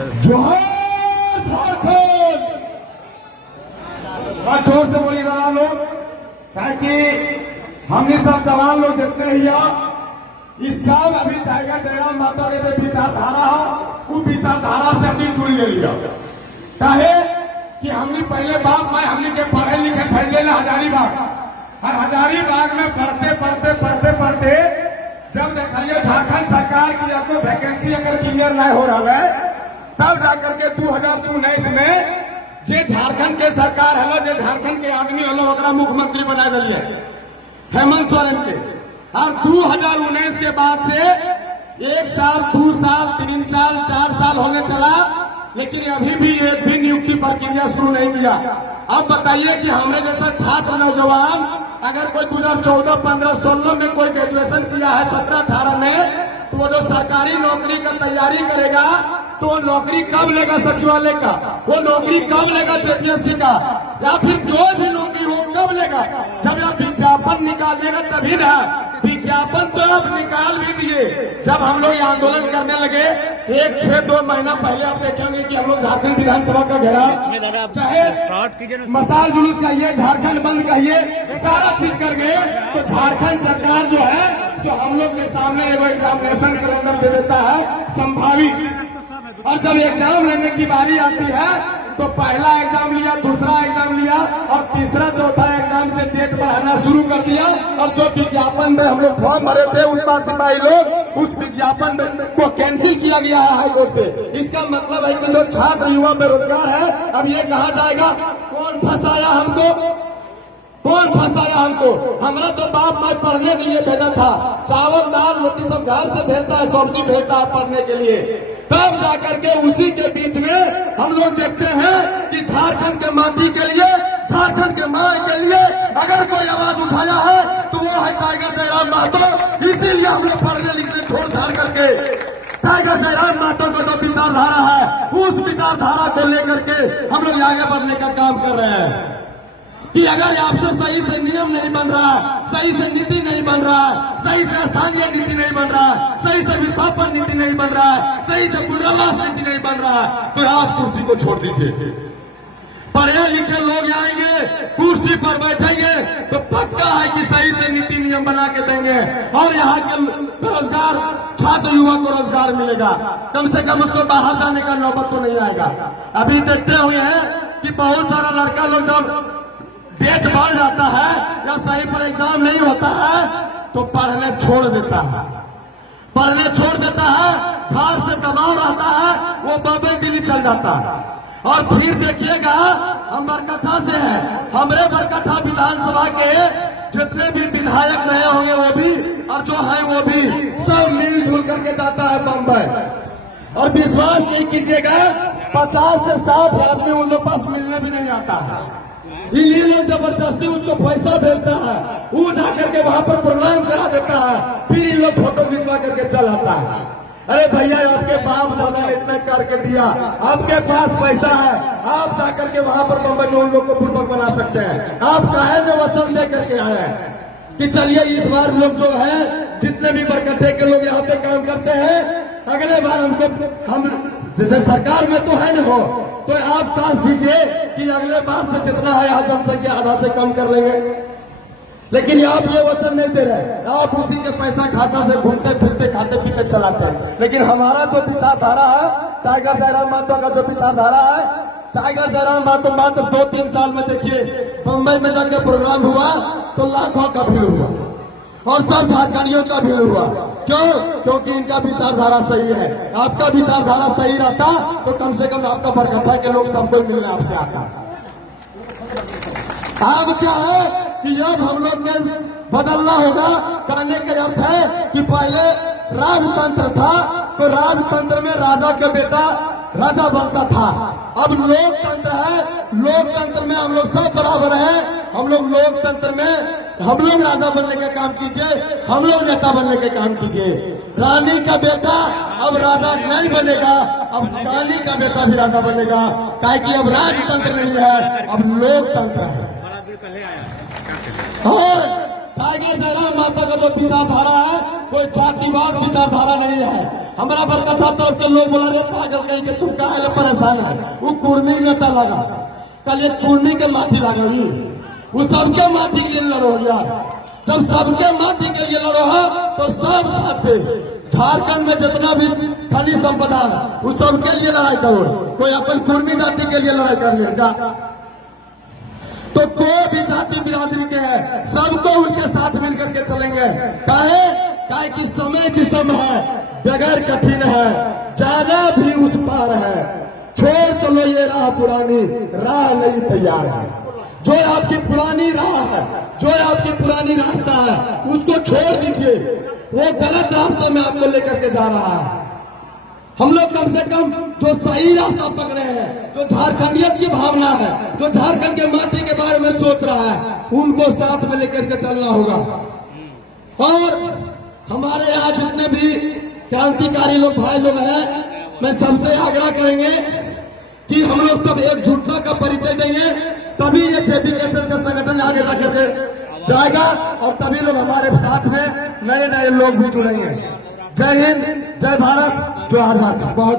जोहार झारखंड। जोर से बोलिए जवान लोग, ताकि हमने सब जवान लोग जितने ही इस काम अभी टाइगर जयराम माता के जो विचारधारा है वो विचारधारा से अभी जुड़ लिया। चाहे कि हमने पहले बाप माए हमने के पढ़े लिखे फैले ना हजारीबाग, और हजारीबाग में पढ़ते जब देखिए झारखंड सरकार की आपको वैकेंसी अगर क्लियर नहीं हो रहा है, तब जाकर के 2019 में जे झारखंड के सरकार है, जो झारखंड के आदमी है मुख्यमंत्री बना गई है हेमंत सोरेन के। और 2019 के बाद से 1 साल 2 साल 3 साल 4 साल होने चला, लेकिन अभी भी एक भी नियुक्ति प्रक्रिया शुरू नहीं किया। अब बताइए कि हमें जैसा छात्र नौजवान अगर कोई 2014, 15, 16 में कोई ग्रेजुएशन किया है 17, 18 में, तो वो जो सरकारी नौकरी का तैयारी करेगा तो वो नौकरी कब लेगा सचिवालय का, वो नौकरी कब लेगा जेपीएससी का, या फिर जो भी नौकरी हो कब लेगा, जब आप विज्ञापन निकालिएगा तभी ना। विज्ञापन तो आप निकाल भी दिए। जब हम लोग ये आंदोलन करने लगे 1-6-2 महीना पहले आप देखेंगे कि हम लोग झारखंड विधानसभा का घेराव, चाहे मसाल जुलूस कहिए, झारखंड बंद कहिए, सारा चीज कर गए, तो झारखंड सरकार जो है जो हम लोग के सामने एग्जामिनेशन कैलेंडर दे देता है संभावित। और जब एग्जाम लेने की बारी आती है तो पहला एग्जाम लिया, दूसरा एग्जाम लिया, और तीसरा चौथा एग्जाम से डेट बढ़ाना शुरू कर दिया। और जो विज्ञापन में हम लोग फॉर्म भरे थे उस बार सिपाही लोग, उस विज्ञापन को कैंसिल किया गया है हाईकोर्ट से। इसका मतलब है कि जो छात्र युवा बेरोजगार है, अब ये कहा जाएगा कौन फंसाया हमको, कौन फंसाया हमको। हमारा तो बाप माँ पढ़ने के लिए भेजा था, चावल दाल रोटी सब घर से भेजता है, सब्जी भेजता है पढ़ने के लिए। तब जाकर के उसी के बीच में हम लोग देखते हैं कि झारखंड के माटी के लिए, झारखंड के माँ के लिए अगर कोई आवाज उठाया है तो वो है टाइगर जयराम महतो। इसीलिए हम लोग पढ़ने लिखने छोड़ छाड़ करके टाइगर जयराम महतो का जो विचारधारा है उस विचारधारा को लेकर के हम लोग आगे बढ़ने का काम कर रहे हैं। कि अगर आपसे सही से नियम नहीं बन रहा, सही से नीति नहीं बन रहा, सही से स्थानीय नीति नहीं बन रहा, सही से विस्थापन नीति नहीं बन रहा, सही से पुनर्वास नीति नहीं बन रहा, तो आप कुर्सी को छोड़ दीजिए। पढ़े लिखे लोग आएंगे, कुर्सी पर बैठेंगे तो पक्का है कि सही से नीति नियम बना के देंगे और यहाँ के बेरोजगार छात्र युवा को रोजगार मिलेगा। कम से कम उसको बाहर जाने का नौबत तो नहीं आएगा। अभी देखते हुए हैं कि बहुत सारा लड़का लोग जब डेट बढ़ जाता है या सही पर एग्जाम नहीं होता है तो पढ़ने छोड़ देता है, पढ़ने छोड़ देता है, घर से दबाव रहता है, वो बॉम्बे दिल्ली चल जाता है। और फिर देखिएगा हम बरकट्ठा से है, हमारे बरकट्ठा विधानसभा के जितने भी विधायक रहे होंगे वो भी और जो है वो भी सब मिलजुल करके जाता है बम्बई। और विश्वास नहीं कीजिएगा 50 से 60 आदमी उन लोग पास मिलने भी नहीं आता है। ये लोग जबरदस्ती उसको पैसा भेजता है, वो जाकर के वहां पर प्रोग्राम करा देता है, फिर इन लोग फोटो खिंचवा करके चल आता है। अरे भैया आपके बाप दादा ने इतना करके दिया, आपके पास पैसा है, आप जाकर के वहां पर बम्बई में उन लोग को फुटबॉल बना सकते हैं। आप काहे में वचन दे करके आए हैं कि चलिए इस बार लोग जो है जितने भी बरकट्ठे के लोग यहाँ पे काम करते हैं, अगले बार हमको हम जैसे सरकार में तो है न हो, तो आप साथ दीजिए कि अगले बार से जितना है यहाँ जनसंख्या आधा से कम कर लेंगे। लेकिन आप ये वचन नहीं दे रहे, आप उसी के पैसा खाता से घूमते फिरते खाते पीते चलाते हैं। लेकिन हमारा जो विचारधारा है, टाइगर जयराम महतो का जो विचारधारा है, टाइगर जयराम महतो मात्र 2-3 साल में देखिए बम्बई में जाकर प्रोग्राम हुआ तो लाखों का भीड़ हुआ और सब झारखंडियों का भीड़ हुआ। क्यों? क्योंकि इनका विचारधारा सही है। आपका विचारधारा सही रहता तो कम से कम आपका बरकट्ठा के लोग सबको मिलने आपसे आता। अब क्या है कि अब हम लोग ने बदलना होगा। कहने का अर्थ है कि पहले राजतंत्र था तो राजतंत्र में राजा का बेटा राजा बनता था। अब लोकतंत्र है, लोकतंत्र में हम लोग सब बराबर हैं। हम लोग लोकतंत्र में हम लोग राजा बनने का काम कीजिए, हम लोग नेता बनने के काम कीजिए। रानी का बेटा अब राजा नहीं बनेगा, अब रानी का बेटा भी राजा बनेगा, ताकि अब राजतंत्र नहीं है, अब लोकतंत्र है। और टाइगर जयराम माता का जो विचारधारा है कोई जातिवाद विचारधारा नहीं है। हमारा बरकता तौर के लोग बोला रे पागल कहीं के तुम काहे परेशान है, वो कुर्मी में ता लगा कल एक कुर्मी के माथी लगी, वो सबके माथी के लिए लड़ो यार। जब सबके माथी के लिए लड़ो है तो सब साथ झारखंड में जितना भी खनिज संपदा है वो सबके लिए लड़ाई करो, कोई अपन कुर्मी जाति के लिए लड़ाई कर लेगा तो कोई भी जाति बिरादरी के है सबको उनके साथ मिलकर के चलेंगे। काहे कि समय की समय है, बगैर कठिन है, जाना भी उस पार है, छोड़ चलो ये राह पुरानी, राह नहीं तैयार है। जो आपकी पुरानी राह है, जो आपकी पुरानी रास्ता है उसको छोड़ दीजिए, वो गलत रास्ते में आपको लेकर के जा रहा है। हम लोग कम से कम जो सही रास्ता पकड़े हैं, जो झारखंडियत की भावना है, जो झारखंड के माटी के बारे में सोच रहा है, उनको साथ में लेकर के चलना होगा। और हमारे यहाँ जितने भी क्रांतिकारी लोग भाई लोग हैं, मैं सबसे आग्रह करेंगे कि हम लोग सब एकजुटता का परिचय देंगे, तभी ये जेपीएसएस का संगठन आगे जाकर जाएगा और तभी लोग हमारे साथ में नए नए लोग भी जुड़ेंगे। जय हिंद, जय भारत, जय झारखंड। बहुत